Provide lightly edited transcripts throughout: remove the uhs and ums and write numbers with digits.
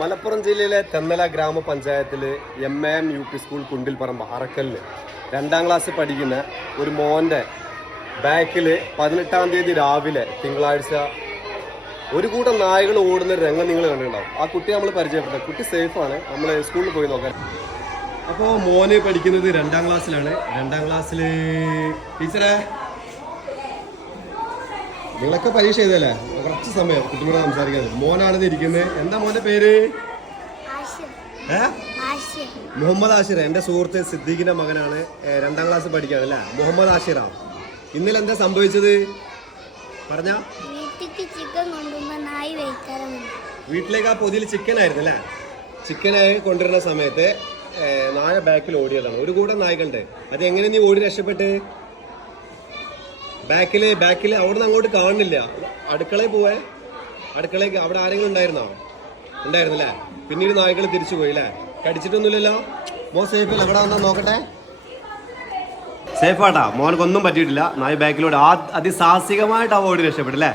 മലപ്പുറം ജില്ലയിലെ തെന്നല ഗ്രാമപഞ്ചായത്തിൽ MAM UP school കുണ്ടിൽപ്പറമ്പ് അറക്കലിൽ 2ാം class പഠിക്കുന്ന ഒരു മോൻ്റെ ബാക്കിൽ 18-ാം തീയതി രാവിലെ തിങ്കളാഴ്ച ഒരു കൂട്ടം നായകൾ ഓടുന്ന രംഗം നിങ്ങൾ കണ്ടിട്ടുണ്ടാവും. ആ കുട്ടി നമ്മൾ പരിചയപ്പെട്ടത്. കുട്ടി സേഫാണ്. നമ്മൾ സ്കൂളിൽ പോയി നോക്കാൻ. അപ്പോൾ മോന് പഠിക്കുന്നത് 2ാം ക്ലാസ്സിലാണ്. 2ാം ക്ലാസ്സിൽ ടീച്ചറെ നിങ്ങളൊക്കെ പരീക്ഷ ചെയ്തല്ലേ? കുറച്ച് സമയം കുട്ടികളോട് സംസാരിക്കുന്നത്. മോനാണെന്ന് ഇരിക്കുന്നത്. എന്താ മോന്റെ പേര്? മുഹമ്മദ് ആഷിർ. എൻ്റെ സുഹൃത്ത് സിദ്ദീഖിന്റെ മകനാണ്. 2ാം ക്ലാസ് പഠിക്കുകയാണ് അല്ലേ? മുഹമ്മദ് ആഷിറ. ഇന്നലെ എന്താ സംഭവിച്ചത് പറഞ്ഞ? വീട്ടിലേക്ക് ആ പൊതിയിൽ ചിക്കൻ ആയിരുന്നു അല്ലേ? ചിക്കനായി കൊണ്ടുവരുന്ന സമയത്ത് നായ ബാക്കിൽ ഓടിയതാണ്. ഒരു കൂടെ നായകളുണ്ട്. അത് എങ്ങനെ നീ ഓടി രക്ഷപ്പെട്ട്? ബാക്കില് അവിടെ നിന്ന് അങ്ങോട്ട് കാണുന്നില്ല. അടുക്കളയിൽ പോവേ. അടുക്കളയ്ക്ക് അവിടെ ആരെങ്കിലും ഉണ്ടായിരുന്നല്ലേ? പിന്നീട് നായ്ക്കൾ തിരിച്ചു പോയി അല്ലേ? കടിച്ചിട്ടൊന്നുമില്ലല്ലോ. മോൻ സേഫ് അല്ല? എവിടെ വന്നാൽ നോക്കട്ടെ. സേഫാട്ടാ, മോനക്കൊന്നും പറ്റിയിട്ടില്ല. നായ ബാക്കിലൂടെ അതിസാഹസികമായിട്ട് അവ ഓടി രക്ഷപ്പെട്ടല്ലേ?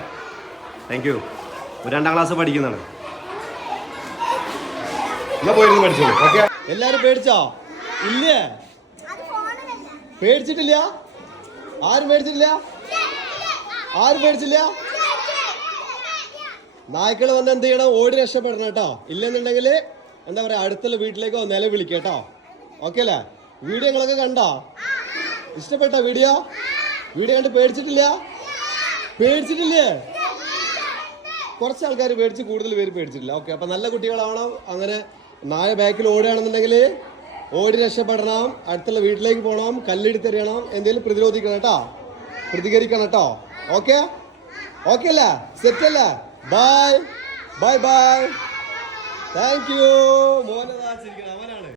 Thank you. 2ാം ക്ലാസ് പഠിക്കുന്നതാണ്. എന്നാ പോയിരുന്നു പഠിച്ചു. ഓക്കെ. എല്ലാരും പേടിച്ചോ? ഇല്ലേ? പേടിച്ചിട്ടില്ല? ആരും പേടിച്ചിട്ടില്ല? നായ്ക്കൾ വന്ന് എന്ത് ചെയ്യണം? ഓടി രക്ഷപ്പെടണം കേട്ടോ. ഇല്ലെന്നുണ്ടെങ്കിൽ എന്താ പറയാ, അടുത്തുള്ള വീട്ടിലേക്കോ നിലവിളിക്കട്ടോ. ഓക്കെ അല്ലേ? വീഡിയോ നിങ്ങളൊക്കെ കണ്ടോ? ഇഷ്ടപ്പെട്ട വീഡിയോ കണ്ട് പേടിച്ചിട്ടില്ലേ? കുറച്ച് ആൾക്കാർ പേടിച്ച്, കൂടുതൽ പേര് പേടിച്ചിട്ടില്ല. ഓക്കെ. അപ്പൊ നല്ല കുട്ടികളാവണം. അങ്ങനെ നായ ബാക്കിൽ ഓടുകയാണെന്നുണ്ടെങ്കിൽ ഓടി രക്ഷപ്പെടണം. അടുത്തുള്ള വീട്ടിലേക്ക് പോകണം. കല്ലെടുത്തെറിയണം. എന്തെങ്കിലും പ്രതികരിക്കണം കേട്ടോ. ഓക്കെ അല്ലേ? സെറ്റ് അല്ലേ? ബൈ. Thank you. മോനെ